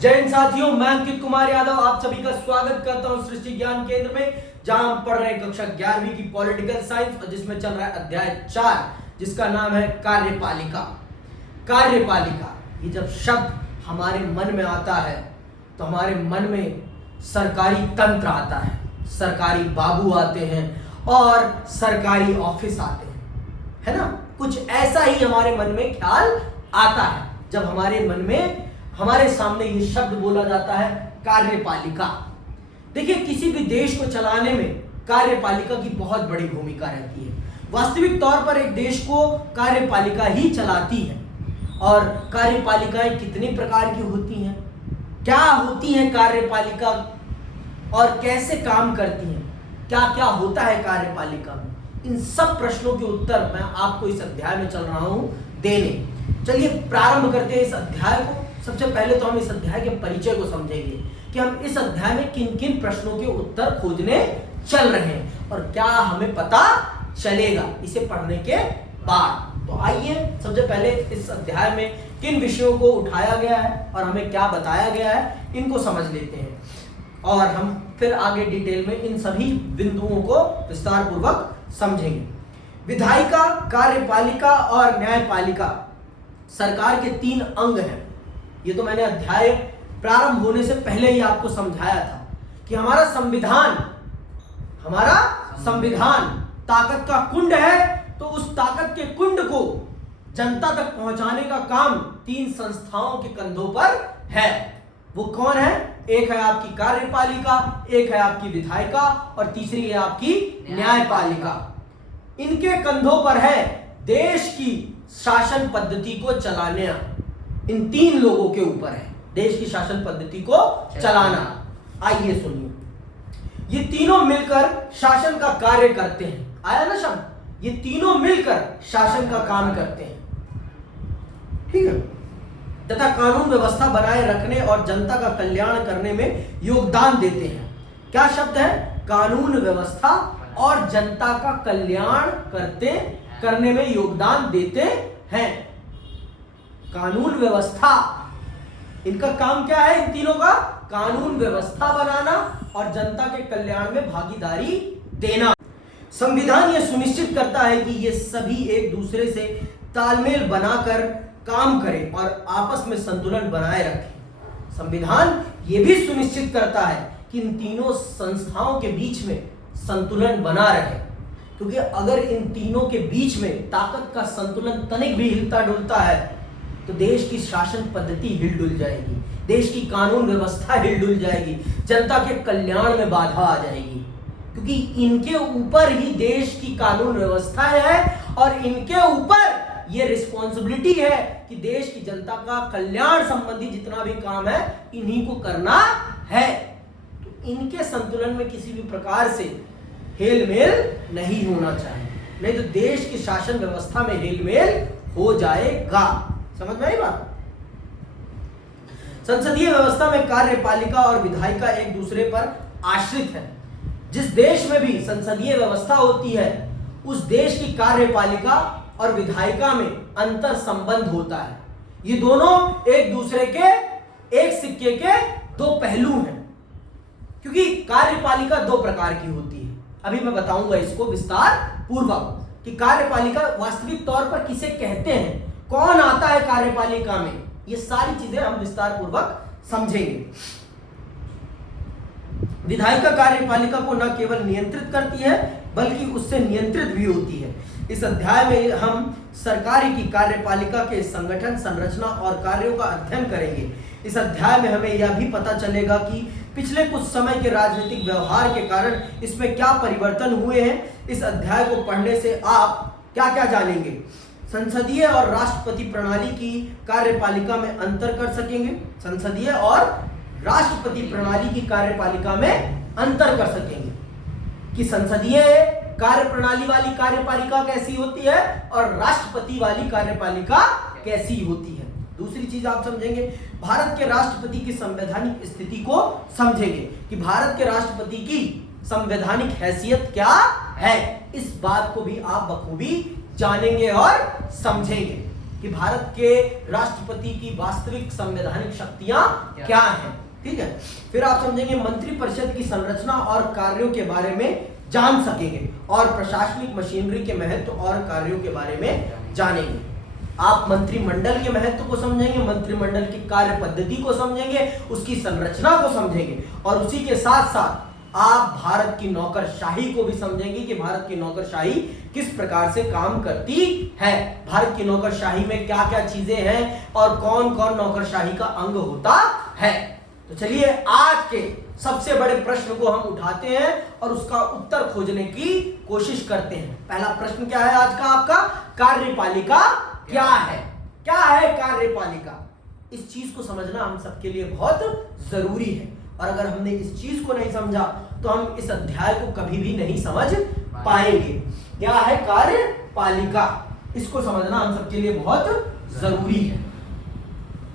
जय हिंद साथियों, मैं अंकित कुमार यादव आप सभी का स्वागत करता हूं सृष्टि ज्ञान केंद्र में, जहां हम पढ़ रहे हैं कक्षा 11वीं की पॉलिटिकल साइंस और जिसमें चल रहा है अध्याय 4 जिसका नाम है कार्यपालिका। कार्यपालिका, ये जब शब्द हमारे मन में आता है तो हमारे मन में सरकारी तंत्र आता है, सरकारी बाबू आते हैं और सरकारी ऑफिस आते हैं, है ना। कुछ ऐसा ही हमारे मन में ख्याल आता है जब हमारे मन में हमारे सामने ये शब्द बोला जाता है कार्यपालिका। देखिए, किसी भी देश को चलाने में कार्यपालिका की बहुत बड़ी भूमिका रहती है। वास्तविक तौर पर एक देश को कार्यपालिका ही चलाती है। और कार्यपालिकाएं कितने प्रकार की होती हैं, क्या होती हैं कार्यपालिका और कैसे काम करती हैं, क्या क्या होता है कार्यपालिका में, इन सब प्रश्नों के उत्तर मैं आपको इस अध्याय में चल रहा हूं देने। चलिए प्रारंभ करते हैं इस अध्याय को। सबसे पहले तो हम इस अध्याय के परिचय को समझेंगे कि हम इस अध्याय में किन किन प्रश्नों के उत्तर खोजने चल रहे हैं और क्या हमें पता चलेगा इसे पढ़ने के बाद। तो आइए सबसे पहले इस अध्याय में किन विषयों को उठाया गया है और हमें क्या बताया गया है इनको समझ लेते हैं और हम फिर आगे डिटेल में इन सभी बिंदुओं को विस्तार पूर्वक समझेंगे। विधायिका, कार्यपालिका और न्यायपालिका सरकार के 3 अंग हैं। ये तो मैंने अध्याय प्रारंभ होने से पहले ही आपको समझाया था कि हमारा संविधान ताकत का कुंड है, तो उस ताकत के कुंड को जनता तक पहुंचाने का काम 3 संस्थाओं के कंधों पर है। वो कौन है? एक है आपकी कार्यपालिका, एक है आपकी विधायिका और तीसरी है आपकी न्यायपालिका। इनके कंधों पर है देश की शासन पद्धति को चलाना। इन 3 लोगों के ऊपर है देश की शासन पद्धति को चलाना। आइए सुनिए, ये तीनों मिलकर शासन का कार्य करते हैं। आया ना शब्द, ये तीनों मिलकर शासन का काम करते हैं, ठीक है, तथा कानून व्यवस्था बनाए रखने और जनता का कल्याण करने में योगदान देते हैं। क्या शब्द है? कानून व्यवस्था और जनता का कल्याण करने में योगदान देते हैं। कानून व्यवस्था, इनका काम क्या है? इन तीनों का कानून व्यवस्था बनाना और जनता के कल्याण में भागीदारी देना। संविधान यह सुनिश्चित करता है कि ये सभी एक दूसरे से तालमेल बनाकर काम करें और आपस में संतुलन बनाए रखें। संविधान ये भी सुनिश्चित करता है कि इन तीनों संस्थाओं के बीच में संतुलन बना रहे, क्योंकि अगर इन तीनों के बीच में ताकत का संतुलन तनिक भी हिलता डुलता है तो देश की शासन पद्धति हिलडुल जाएगी, देश की कानून व्यवस्था हिलडुल जाएगी, जनता के कल्याण में बाधा आ जाएगी, क्योंकि इनके ऊपर ही देश की कानून व्यवस्था है और इनके ऊपर ये रिस्पॉन्सिबिलिटी है कि देश की जनता का कल्याण संबंधी जितना भी काम है इन्हीं को करना है। तो इनके संतुलन में किसी भी प्रकार से हेलमेल नहीं होना चाहिए, नहीं तो देश की शासन व्यवस्था में हेलमेल हो जाएगा। समझ में आई बात? संसदीय व्यवस्था में कार्यपालिका और विधायिका एक दूसरे पर आश्रित है। जिस देश में भी संसदीय व्यवस्था होती है उस देश की कार्यपालिका और विधायिका में अंतर संबंध होता है। ये दोनों एक दूसरे के एक सिक्के के 2 पहलू हैं, क्योंकि कार्यपालिका 2 प्रकार की होती है। अभी मैं बताऊंगा इसको विस्तार पूर्वक कि कार्यपालिका वास्तविक तौर पर किसे कहते हैं, कौन आता है कार्यपालिका में, ये सारी चीजें हम विस्तार पूर्वक समझेंगे। विधायिका कार्यपालिका को न केवल नियंत्रित करती है बल्कि उससे नियंत्रित भी होती है। इस अध्याय में हम सरकारी की कार्यपालिका के संगठन, संरचना और कार्यों का अध्ययन करेंगे। इस अध्याय में हमें यह भी पता चलेगा कि पिछले कुछ समय के राजनीतिक व्यवहार के कारण इसमें क्या परिवर्तन हुए हैं। इस अध्याय को पढ़ने से आप क्या क्या जानेंगे? संसदीय और राष्ट्रपति प्रणाली की कार्यपालिका में अंतर कर सकेंगे, संसदीय और राष्ट्रपति प्रणाली की कार्यपालिका में अंतर कर सकेंगे कि संसदीय कार्य प्रणाली वाली कार्यपालिका कैसी होती है और राष्ट्रपति वाली कार्यपालिका कैसी होती है। दूसरी चीज आप समझेंगे, भारत के राष्ट्रपति की संवैधानिक स्थिति को समझेंगे कि भारत के राष्ट्रपति की संवैधानिक हैसियत क्या है। इस बात को भी आप बखूबी जानेंगे और समझेंगे। कि भारत के राष्ट्रपति की वास्तविक संवैधानिक शक्तियां क्या हैं। ठीक है, फिर आप समझेंगे मंत्रिपरिषद की संरचना और कार्यों के बारे में जान सकेंगे, और प्रशासनिक मशीनरी के महत्व और कार्यों के बारे में जानेंगे। आप मंत्रिमंडल के महत्व को समझेंगे, मंत्रिमंडल की कार्य पद्धति को समझेंगे, उसकी संरचना को समझेंगे, और उसी के साथ साथ आप भारत की नौकरशाही को भी समझेंगे कि भारत की नौकरशाही किस प्रकार से काम करती है, भारत की नौकरशाही में क्या क्या चीजें हैं और कौन कौन नौकरशाही का अंग होता है। तो चलिए आज के सबसे बड़े प्रश्न को हम उठाते हैं और उसका उत्तर खोजने की कोशिश करते हैं। पहला प्रश्न क्या है आज का आपका? कार्यपालिका क्या है? क्या है कार्यपालिका? इस चीज को समझना हम सबके लिए बहुत जरूरी है, और अगर हमने इस चीज को नहीं समझा तो हम इस अध्याय को कभी भी नहीं समझ पाएंगे। क्या है कार्यपालिका? इसको समझना हम सबके लिए बहुत जरूरी है।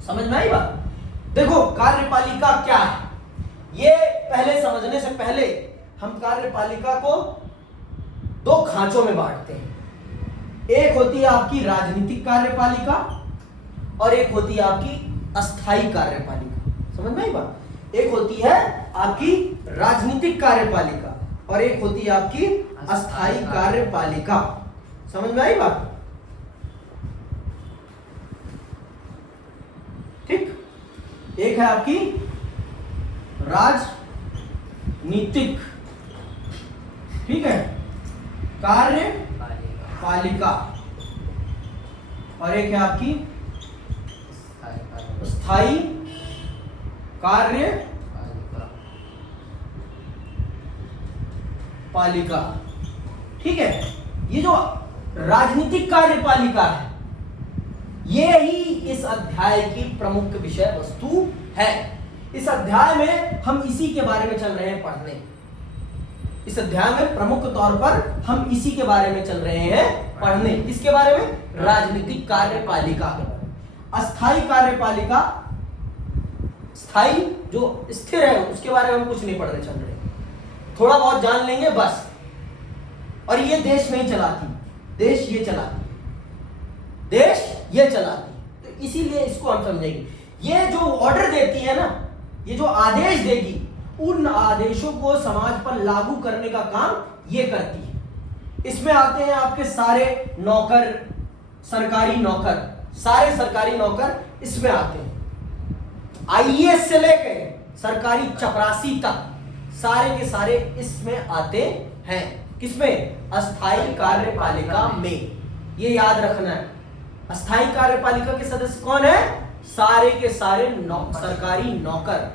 समझ में आई बात? देखो कार्यपालिका क्या है, ये पहले समझने से पहले हम कार्यपालिका को दो खांचों में बांटते हैं। एक होती है आपकी राजनीतिक कार्यपालिका और एक होती है आपकी अस्थाई कार्यपालिका। समझ में आई बात? एक होती है आपकी राजनीतिक कार्यपालिका और एक होती है आपकी अस्थाई कार्यपालिका। समझ में आई बात? ठीक, एक है आपकी राजनीतिक, ठीक है, कार्यपालिका, और एक है आपकी स्थायी कार्यपालिका। ठीक है, ये जो राजनीतिक कार्यपालिका है ये ही इस अध्याय की प्रमुख विषय वस्तु है। इस अध्याय में हम इसी के बारे में चल रहे हैं पढ़ने। इस अध्याय में प्रमुख तौर पर हम इसी के बारे में चल रहे हैं पढ़ने। किसके बारे में? राजनीतिक कार्यपालिका के बारे में। अस्थाई कार्यपालिका, स्थाई जो स्थिर है उसके बारे में हम कुछ नहीं पढ़ने चल रहे, थोड़ा बहुत जान लेंगे बस। और ये देश नहीं चलाती, देश ये चलाती, देश ये चलाती, तो इसीलिए इसको हम समझेंगे। ये जो ऑर्डर देती है ना, ये जो आदेश देगी, उन आदेशों को समाज पर लागू करने का काम ये करती है। इसमें आते हैं आपके सारे नौकर, सरकारी नौकर, सारे सरकारी नौकर इसमें आते हैं। आईएएस से लेकर सरकारी चपरासी तक सारे के सारे इसमें आते हैं। किसमें? अस्थाई कार्यपालिका में। ये याद रखना है, अस्थाई कार्यपालिका के सदस्य कौन है? सारे के सारे सरकारी नौकर।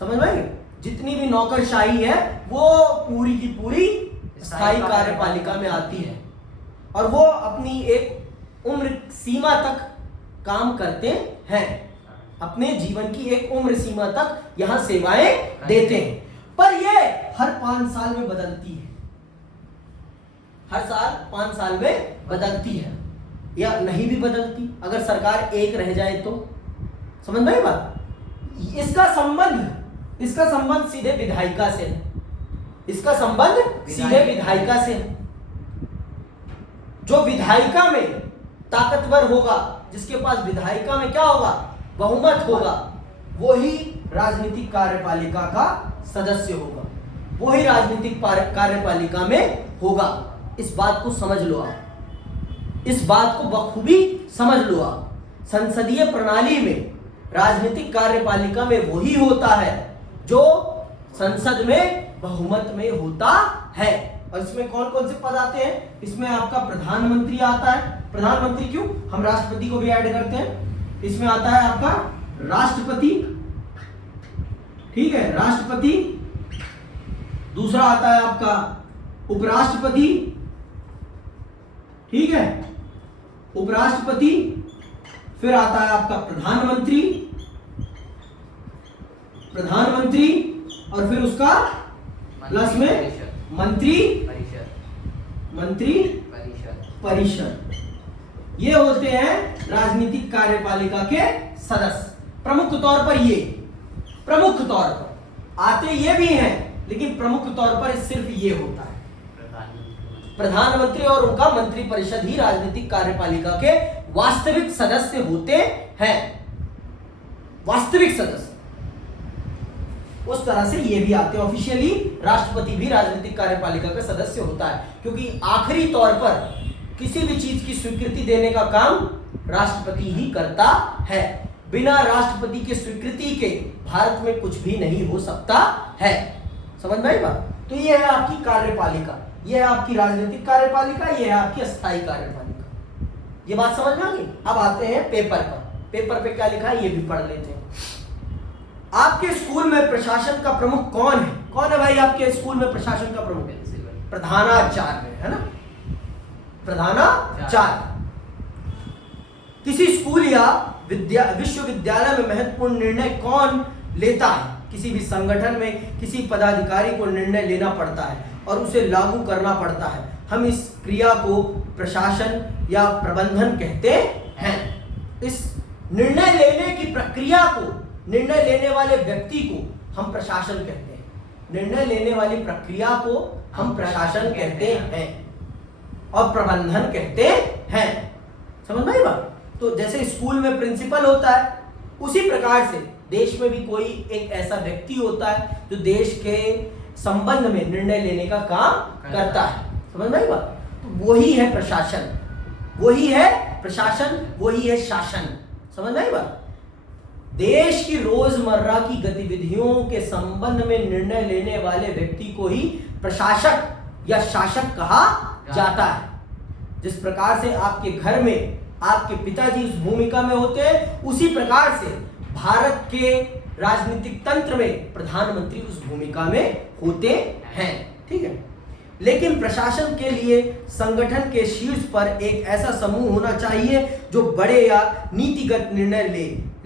समझ में? जितनी भी नौकरशाही है वो पूरी की पूरी स्थायी कार्यपालिका में आती है, और वो अपनी एक उम्र सीमा तक काम करते हैं, अपने जीवन की एक उम्र सीमा तक यहां सेवाएं देते हैं। पर ये हर 5 साल में बदलती है, हर साल 5 साल में बदलती है, या नहीं भी बदलती। अगर सरकार एक रह जाए तो, समझ में आई बात? इसका संबंध सीधे विधायिका से है, इसका संबंध सीधे विधायिका से है। जो विधायिका में ताकतवर होगा, जिसके पास विधायिका में क्या होगा? बहुमत होगा, वो ही राजनीतिक कार्यपालिका का सदस्य होगा, वो ही राजनीतिक कार्यपालिका में होगा। इस बात को समझ लो आप, इस बात को बखूबी समझ लो आप। संसदीय प्रणाली में राजनीतिक कार्यपालिका में वही होता है जो संसद में बहुमत में होता है। और इसमें कौन कौन से पद आते हैं? इसमें आपका प्रधानमंत्री आता है। प्रधानमंत्री क्यों? हम राष्ट्रपति को भी ऐड करते हैं। इसमें आता है आपका राष्ट्रपति, ठीक है, राष्ट्रपति। दूसरा आता है आपका उपराष्ट्रपति, ठीक है, उपराष्ट्रपति। फिर आता है आपका प्रधानमंत्री, प्रधानमंत्री, और फिर उसका प्लस में मंत्री परिषद। ये होते हैं राजनीतिक कार्यपालिका के सदस्य। प्रमुख तौर पर ये, प्रमुख तौर पर आते ये भी हैं, लेकिन प्रमुख तौर पर सिर्फ ये होता है, प्रधानमंत्री और उनका मंत्री परिषद ही राजनीतिक कार्यपालिका के वास्तविक सदस्य होते हैं। वास्तविक सदस्य उस तरह से ये भी आते हैं। ऑफिशियली राष्ट्रपति भी राजनीतिक कार्यपालिका का सदस्य होता है, क्योंकि आखिरी तौर पर किसी भी चीज की स्वीकृति देने का काम राष्ट्रपति ही करता है। बिना राष्ट्रपति की स्वीकृति के भारत में कुछ भी नहीं हो सकता है। समझ में आई बात? तो ये है आपकी कार्यपालिका, ये है आपकी राजनीतिक कार्यपालिका, ये है आपकी अस्थायी कार्यपालिका। ये बात समझ में आ गई? अब आते हैं पेपर पर। पेपर पे क्या लिखा है ये भी पढ़ लेते हैं। आपके स्कूल में प्रशासन का प्रमुख कौन है? कौन है भाई आपके स्कूल में प्रशासन का प्रमुख? प्रधानाचार्य, है ना? प्रधानाचार्य। किसी स्कूल या विश्वविद्यालय में महत्वपूर्ण निर्णय कौन लेता है? किसी भी संगठन में किसी पदाधिकारी को निर्णय लेना पड़ता है और उसे लागू करना पड़ता है। हम इस क्रिया को प्रशासन या प्रबंधन कहते हैं। इस निर्णय लेने की प्रक्रिया को, निर्णय लेने वाले व्यक्ति को हम प्रशासन कहते हैं। निर्णय लेने वाली प्रक्रिया को हम प्रशासन कहते हैं और प्रबंधन कहते हैं। समझ में आई बात? तो जैसे स्कूल में प्रिंसिपल होता है, उसी प्रकार से देश में भी कोई एक ऐसा व्यक्ति होता है जो देश के संबंध में निर्णय लेने का काम करता है। समझ में आई बात? तो वही है प्रशासन, वही है प्रशासन, वही है शासन। समझ में आई बात? देश की रोजमर्रा की गतिविधियों के संबंध में निर्णय लेने वाले व्यक्ति को ही प्रशासक या शासक कहा जाता है। जिस प्रकार से आपके घर में आपके पिताजी उस भूमिका में होते हैं, उसी प्रकार से भारत के राजनीतिक तंत्र में प्रधानमंत्री उस भूमिका में होते हैं। ठीक है, लेकिन प्रशासन के लिए संगठन के शीर्ष पर एक ऐसा समूह होना चाहिए जो बड़े या नीतिगत निर्णय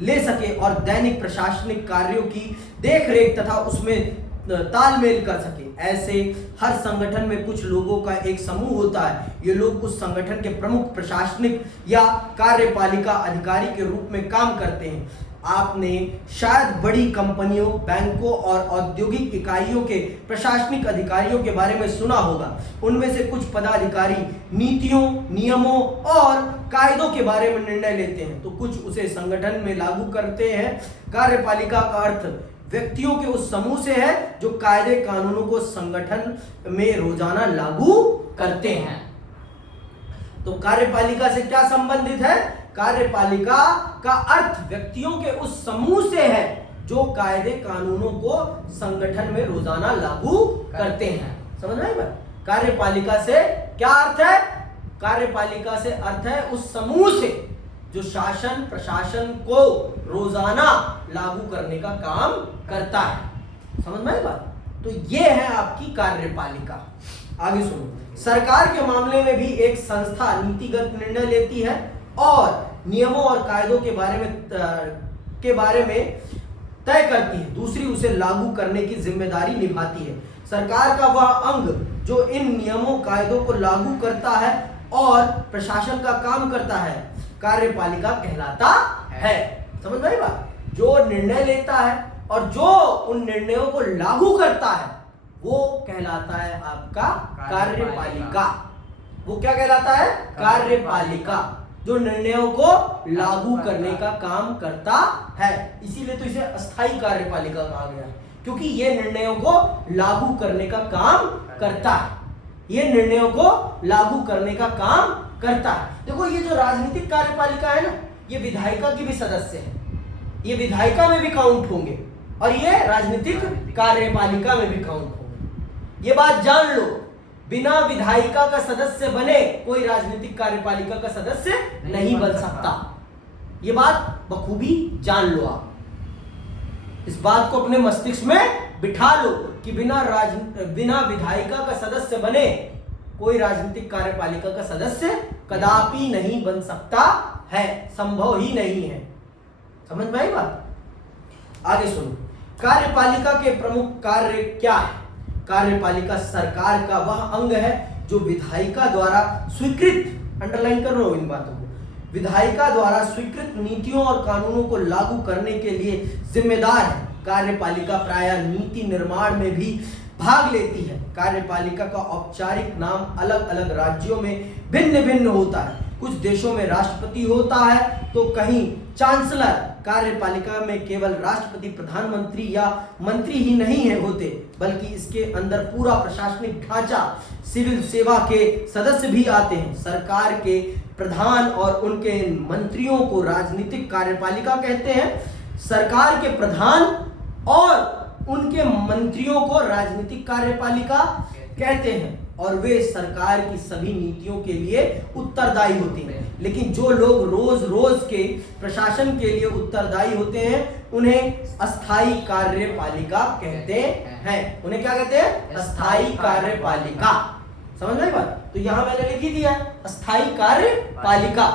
ले सके और दैनिक प्रशासनिक कार्यों की देखरेख तथा उसमें तालमेल कर सके। ऐसे हर संगठन में कुछ लोगों का एक समूह होता है। ये लोग उस संगठन के प्रमुख प्रशासनिक या कार्यपालिका अधिकारी के रूप में काम करते हैं। आपने शायद बड़ी कंपनियों, बैंकों और औद्योगिक इकाइयों के प्रशासनिक अधिकारियों के बारे में सुना होगा। उनमें से कुछ पदाधिकारी नीतियों, नियमों और कायदों के बारे में निर्णय लेते हैं, तो कुछ उसे संगठन में लागू करते हैं। कार्यपालिका का अर्थ व्यक्तियों के उस समूह से है जो कायदे कानूनों को संगठन में रोजाना लागू करते हैं। तो कार्यपालिका से क्या संबंधित है? कार्यपालिका का अर्थ व्यक्तियों के उस समूह से है जो कायदे कानूनों को संगठन में रोजाना लागू करते हैं। समझ में आई बात? कार्यपालिका से क्या अर्थ है? कार्यपालिका से अर्थ है उस समूह से जो शासन प्रशासन को रोजाना लागू करने का काम करता है। समझ में आई बात? तो ये है आपकी कार्यपालिका। आगे सुनो। सरकार के मामले में भी एक संस्था नीतिगत निर्णय लेती है और नियमों और कायदों के बारे में तय करती है, दूसरी उसे लागू करने की जिम्मेदारी निभाती है। सरकार का वह अंग जो इन नियमों कायदों को लागू करता है और प्रशासन का काम करता है, कार्यपालिका कहलाता है। समझ में आई बात? जो निर्णय लेता है और जो उन निर्णयों को लागू करता है वो कहलाता है आपका कार्यपालिका। वो क्या कहलाता है? कार्यपालिका, जो निर्णयों को लागू करने का काम करता है। इसीलिए तो इसे अस्थायी कार्यपालिका कहा गया है, क्योंकि ये निर्णयों को लागू करने का काम करता है। ये निर्णयों को लागू करने का काम करता है। देखो, ये जो राजनीतिक कार्यपालिका है ना, ये विधायिका की भी सदस्य है। ये विधायिका में भी काउंट होंगे और ये राजनीतिक कार्यपालिका में भी काउंट होंगे। ये बात जान लो, बिना विधायिका का सदस्य बने कोई राजनीतिक कार्यपालिका का सदस्य नहीं बन सकता। ये बात बखूबी जान लो आप। इस बात को अपने मस्तिष्क में बिठा लो कि बिना विधायिका का सदस्य बने कोई राजनीतिक कार्यपालिका का सदस्य कदापि नहीं बन सकता है, संभव ही नहीं है। समझ में आई बात? आगे सुनो। कार्यपालिका के प्रमुख कार्य क्या है? कार्यपालिका सरकार का वह अंग है जो विधायिका द्वारा स्वीकृत, अंडरलाइन कर लो इन बातों को, विधायिका द्वारा स्वीकृत नीतियों और कानूनों को लागू करने के लिए जिम्मेदार है। कार्यपालिका प्रायः नीति निर्माण में भी भाग लेती है। कार्यपालिका का औपचारिक नाम अलग अलग राज्यों में भिन्न भिन्न होता है। कुछ देशों में राष्ट्रपति होता है तो कहीं चांसलर। कार्यपालिका में केवल राष्ट्रपति, प्रधानमंत्री या मंत्री ही नहीं है होते, बल्कि इसके अंदर पूरा प्रशासनिक ढांचा, सिविल सेवा के सदस्य भी आते हैं। सरकार के प्रधान और उनके मंत्रियों को राजनीतिक कार्यपालिका कहते हैं। सरकार के प्रधान और उनके मंत्रियों को राजनीतिक कार्यपालिका कहते हैं और वे सरकार की सभी नीतियों के लिए उत्तरदायी होते हैं। लेकिन जो लोग रोज रोज के प्रशासन के लिए उत्तरदायी होते हैं उन्हें अस्थायी कार्यपालिका कहते हैं। उन्हें क्या कहते हैं? अस्थायी कार्यपालिका। समझ में बात? तो यहां मैंने लिख ही दिया अस्थायी कार्यपालिका।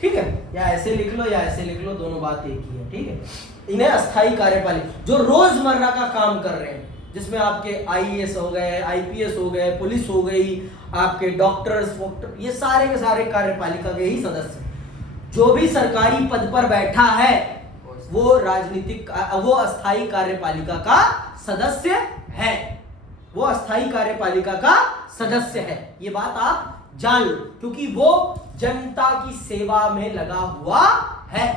ठीक है, या ऐसे लिख लो या ऐसे लिख लो, दोनों बात एक ही है। ठीक है, इन्हें अस्थायी कार्यपालिका जो रोजमर्रा का काम कर रहे हैं, जिसमें आपके आईएएस हो गए, आईपीएस हो गए, पुलिस हो गई, आपके डॉक्टर्स, ये सारे के सारे कार्यपालिका के ही सदस्य। जो भी सरकारी पद पर बैठा है वो अस्थायी कार्यपालिका का सदस्य है। वो अस्थायी कार्यपालिका का सदस्य है। ये बात आप जान लो, क्योंकि वो जनता की सेवा में लगा हुआ है।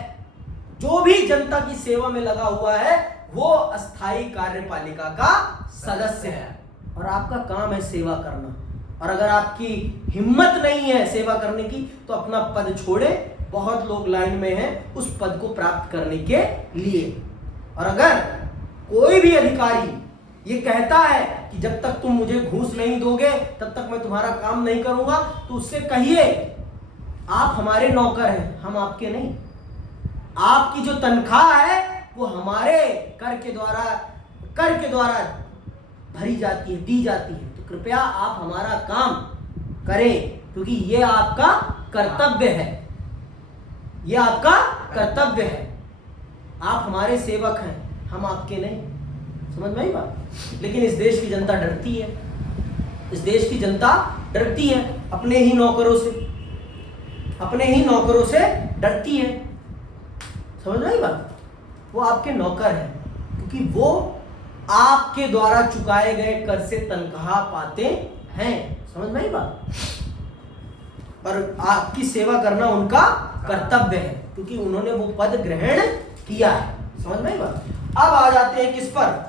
जो भी जनता की सेवा में लगा हुआ है वो अस्थायी कार्यपालिका का सदस्य है। और आपका काम है सेवा करना। और अगर आपकी हिम्मत नहीं है सेवा करने की तो अपना पद छोड़े। बहुत लोग लाइन में हैं उस पद को प्राप्त करने के लिए। और अगर कोई भी अधिकारी ये कहता है कि जब तक तुम मुझे घूस नहीं दोगे तब तक मैं तुम्हारा काम नहीं करूंगा, तो उससे कहिए आप हमारे नौकर हैं, हम आपके नहीं। आपकी जो तनख्वाह है वो हमारे कर के द्वारा भरी जाती है, दी जाती है। तो कृपया आप हमारा काम करें, क्योंकि ये आपका कर्तव्य है। ये आपका कर्तव्य है। आप हमारे सेवक हैं, हम आपके नहीं। समझ में आई बात? लेकिन इस देश की जनता डरती है। इस देश की जनता डरती है अपने ही नौकरों से, अपने ही नौकरों से डरती है। समझ में आई बात? वो आपके नौकर हैं, क्योंकि वो आपके द्वारा चुकाए गए कर से तनख्वाह पाते हैं। समझ में आई बात? और आपकी सेवा करना उनका कर्तव्य है, क्योंकि उन्होंने वो पद ग्रहण किया है। समझ में आई बात? अब आ जाते हैं किस पर?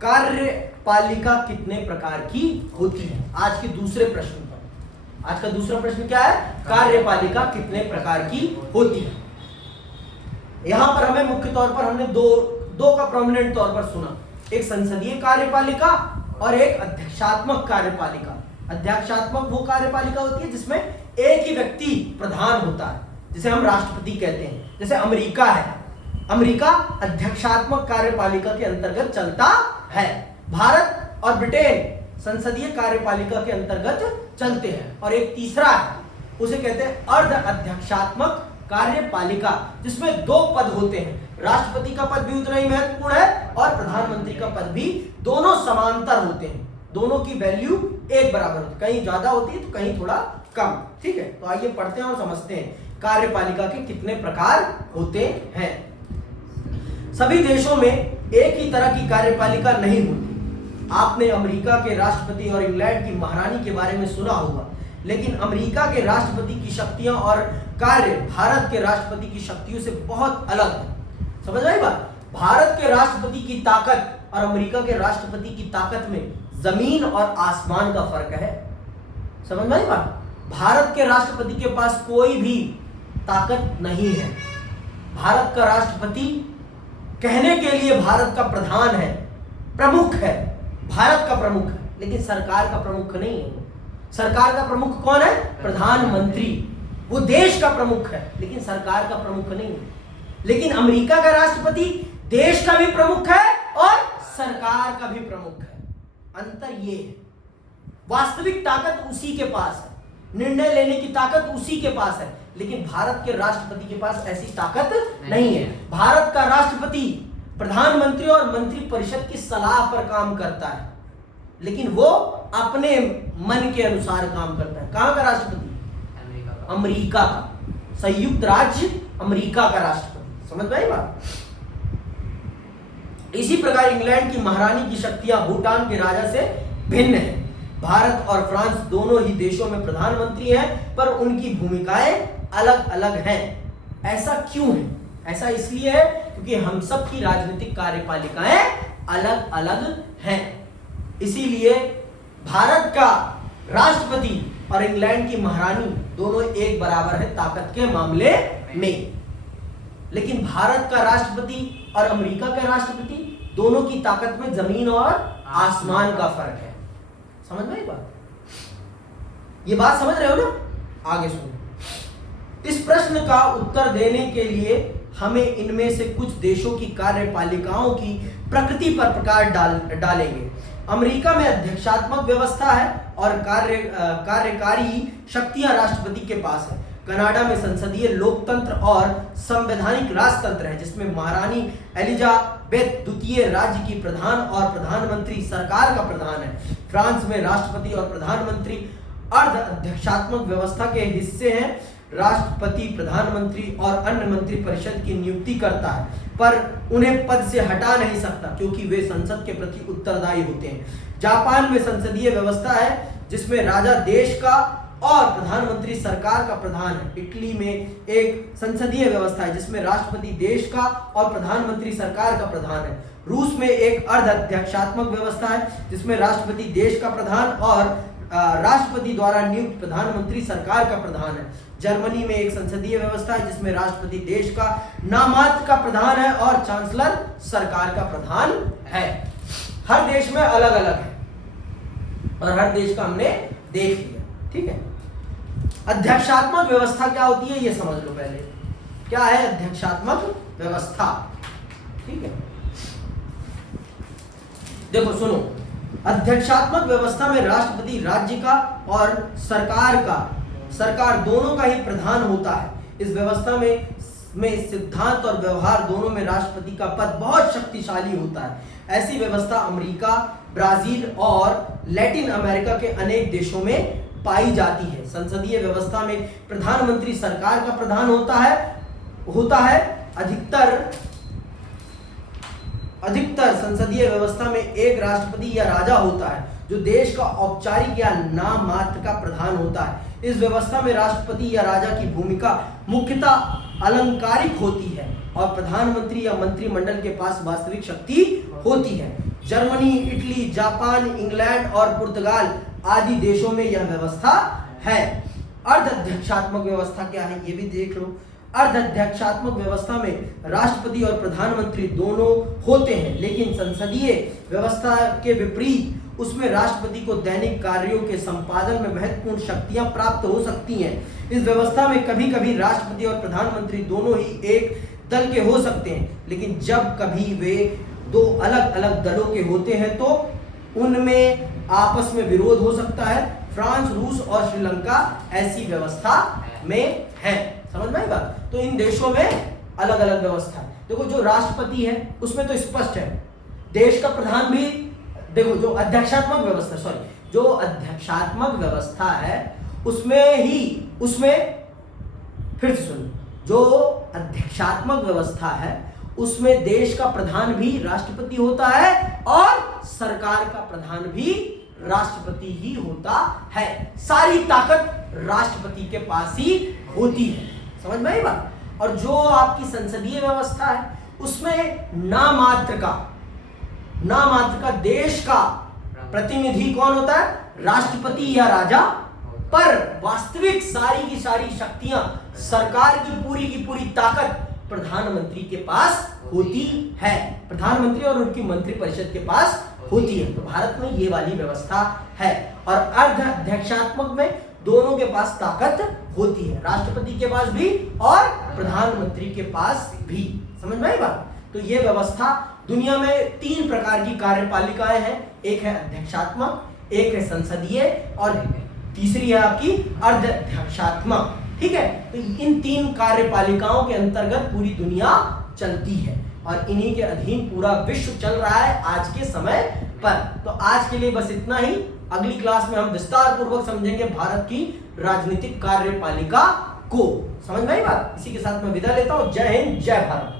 कार्यपालिका कितने प्रकार की होती है? आज के दूसरे प्रश्न पर। आज का दूसरा प्रश्न क्या है? कार्यपालिका कितने प्रकार की होती है। यहां पर हमें मुख्य तौर पर हमने दो का प्रोमिनेंट तौर पर सुना। एक संसदीय कार्यपालिका और एक अध्यक्षात्मक कार्यपालिका। अध्यक्षात्मक वो कार्यपालिका होती है जिसमें एक ही व्यक्ति प्रधान होता है, जिसे हम राष्ट्रपति कहते हैं। जैसे अमेरिका है, अमेरिका अध्यक्षात्मक कार्यपालिका के अंतर्गत चलता है। भारत और ब्रिटेन संसदीय कार्यपालिका के अंतर्गत चलते हैं। और एक तीसरा है, उसे कहते हैं अर्ध अध्यक्षात्मक कार्यपालिका, जिसमें दो पद होते हैं। राष्ट्रपति का पद भी उतना ही महत्वपूर्ण है और प्रधानमंत्री का पद भी। दोनों समांतर होते हैं, दोनों की वैल्यू एक बराबर होती है। कहीं ज्यादा होती है तो कहीं थोड़ा कम। ठीक है, तो आइए पढ़ते हैं और समझते हैं कार्यपालिका के कितने प्रकार होते हैं। सभी देशों में एक ही तरह की कार्यपालिका नहीं होती। आपने अमेरिका के राष्ट्रपति और इंग्लैंड की महारानी के बारे में सुना होगा, लेकिन अमेरिका के राष्ट्रपति की शक्तियां और कार्य भारत के राष्ट्रपति की शक्तियों से बहुत अलग है। समझ आई बात? भारत के राष्ट्रपति की ताकत और अमेरिका के राष्ट्रपति की ताकत में जमीन और आसमान का फर्क है। समझ में आई बात? भारत के राष्ट्रपति के पास कोई भी ताकत नहीं है। भारत का राष्ट्रपति कहने के लिए भारत का प्रधान है, प्रमुख है, भारत का प्रमुख है, लेकिन सरकार का प्रमुख नहीं है। सरकार का प्रमुख कौन है? प्रधानमंत्री। वो देश का प्रमुख है, लेकिन सरकार का प्रमुख नहीं है। लेकिन अमेरिका का राष्ट्रपति देश का भी प्रमुख है और सरकार का भी प्रमुख है। अंतर ये है, वास्तविक ताकत उसी के पास है, निर्णय लेने की ताकत उसी के पास है, लेकिन भारत के राष्ट्रपति के पास ऐसी ताकत नहीं है। भारत का राष्ट्रपति प्रधानमंत्री और मंत्री परिषद की सलाह पर काम करता है, लेकिन वो अपने मन के अनुसार काम करता है। कहां का राष्ट्रपति? अमेरिका का, संयुक्त राज्य अमेरिका का राष्ट्रपति। समझ में आई बात? इसी प्रकार इंग्लैंड की महारानी की शक्तियां भूटान के राजा से भिन्न है। भारत और फ्रांस दोनों ही देशों में प्रधानमंत्री हैं, पर उनकी भूमिकाएं अलग अलग हैं। ऐसा क्यों है? ऐसा इसलिए है क्योंकि हम सब की राजनीतिक कार्यपालिकाएं अलग अलग हैं। इसीलिए भारत का राष्ट्रपति और इंग्लैंड की महारानी दोनों एक बराबर है ताकत के मामले में। लेकिन भारत का राष्ट्रपति और अमेरिका का राष्ट्रपति दोनों की ताकत में जमीन और आसमान का फर्क है। समझ में आई बात? ये बात समझ रहे हो ना? आगे सुनो। इस प्रश्न का उत्तर देने के लिए हमें इनमें से कुछ देशों की कार्यपालिकाओं की प्रकृति पर प्रकाश डालेंगे। अमेरिका में अध्यक्षात्मक व्यवस्था है और कार्यकारी शक्तियां राष्ट्रपति के पास है। कनाडा में संसदीय लोकतंत्र और संवैधानिक राजतंत्र है, जिसमें महारानी एलिजाबेथ द्वितीय राज्य की प्रधान और प्रधानमंत्री सरकार का प्रधान है। फ्रांस में राष्ट्रपति और प्रधानमंत्री अर्ध अध्यक्षात्मक व्यवस्था के हिस्से हैं। राष्ट्रपति प्रधानमंत्री और अन्य मंत्री परिषद की नियुक्ति करता है, पर उन्हें पद से हटा नहीं सकता क्योंकि वे संसद के प्रति उत्तरदायी होते हैं। जापान में संसदीय व्यवस्था है जिसमें राजा देश का और प्रधानमंत्री सरकार का प्रधान है। इटली में एक संसदीय व्यवस्था है जिसमें राष्ट्रपति देश का और प्रधानमंत्री सरकार का प्रधान है। रूस में एक अर्ध अध्यक्षात्मक व्यवस्था है जिसमें राष्ट्रपति देश का प्रधान और राष्ट्रपति द्वारा नियुक्त प्रधानमंत्री सरकार का प्रधान है। जर्मनी में एक संसदीय व्यवस्था है जिसमें राष्ट्रपति देश का नामात्र का प्रधान है और चांसलर सरकार का प्रधान है। हर देश में अलग अलग है और हर देश का हमने देख लिया। ठीक है, अध्यक्षात्मक व्यवस्था क्या होती है ये समझ लो पहले। क्या है अध्यक्षात्मक व्यवस्था? ठीक है, देखो सुनो। अध्यक्षात्मक व्यवस्था में राष्ट्रपति राज्य का और सरकार दोनों का ही प्रधान होता है। इस व्यवस्था में सिद्धांत और व्यवहार दोनों में राष्ट्रपति का पद बहुत शक्तिशाली होता है। ऐसी व्यवस्था अमेरिका, ब्राजील और लैटिन अमेरिका के अनेक देशों में पाई जाती है। संसदीय व्यवस्था में प्रधानमंत्री सरकार का प्रधान होता है। अधिकतर संसदीय व्यवस्था में एक राष्ट्रपति या राजा होता है जो देश का औपचारिक या नाम मात्र का प्रधान होता है। इस व्यवस्था में राष्ट्रपति या राजा की भूमिका मुख्यतः अलंकारिक होती है और प्रधानमंत्री या मंत्रिमंडल के पास वास्तविक शक्ति होती है। जर्मनी, इटली, जापान, इंग्लैंड और पुर्तगाल आदि देशों में यह व्यवस्था है। अर्ध अध्यक्षात्मक व्यवस्था क्या है ये भी देख लो। अर्ध अध्यक्षात्मक व्यवस्था में राष्ट्रपति और प्रधानमंत्री दोनों होते हैं, लेकिन संसदीय व्यवस्था के विपरीत उसमें राष्ट्रपति को दैनिक कार्यों के संपादन में महत्वपूर्ण शक्तियां प्राप्त हो सकती हैं। इस व्यवस्था में कभी कभी राष्ट्रपति और प्रधानमंत्री दोनों ही एक दल के हो सकते हैं, लेकिन जब कभी वे दो अलग अलग दलों के होते हैं तो उनमें आपस में विरोध हो सकता है। फ्रांस, रूस और श्रीलंका ऐसी व्यवस्था में है। समझ में आई बात? तो इन देशों में अलग अलग व्यवस्था है। देखो जो राष्ट्रपति है उसमें तो स्पष्ट है, देश का प्रधान भी। देखो जो अध्यक्षात्मक व्यवस्था है उसमें फिर से सुनो, जो अध्यक्षात्मक व्यवस्था है उसमें देश का प्रधान भी राष्ट्रपति होता है और सरकार का प्रधान भी राष्ट्रपति ही होता है। सारी ताकत राष्ट्रपति के पास ही होती है। समझ में आई बात? और जो आपकी संसदीय व्यवस्था है उसमें नामात्र का देश का प्रतिनिधि कौन होता है? राष्ट्रपति या राजा, पर वास्तविक सारी की सारी शक्तियां, सरकार की पूरी ताकत प्रधानमंत्री के पास होती है। प्रधानमंत्री और उनकी मंत्रिपरिषद के पास होती है। तो भारत में ये वाली व्यवस्था है। और अर्ध अध्यक्षात्मक में दोनों के पास ताकत होती है, राष्ट्रपति के पास भी और प्रधानमंत्री के पास भी। समझ में आई बात? तो ये व्यवस्था दुनिया में 3 प्रकार की कार्यपालिकाएं हैं। एक है अध्यक्षात्मक, एक है संसदीय और तीसरी है आपकी अर्ध अध्यक्षात्मक। ठीक है, तो इन 3 कार्यपालिकाओं के अंतर्गत पूरी दुनिया चलती है और इन्हीं के अधीन पूरा विश्व चल रहा है आज के समय पर। तो आज के लिए बस इतना ही। अगली क्लास में हम विस्तार पूर्वक समझेंगे भारत की राजनीतिक कार्यपालिका को। समझ में आई बात? इसी के साथ मैं विदा लेता हूं। जय हिंद, जय भारत।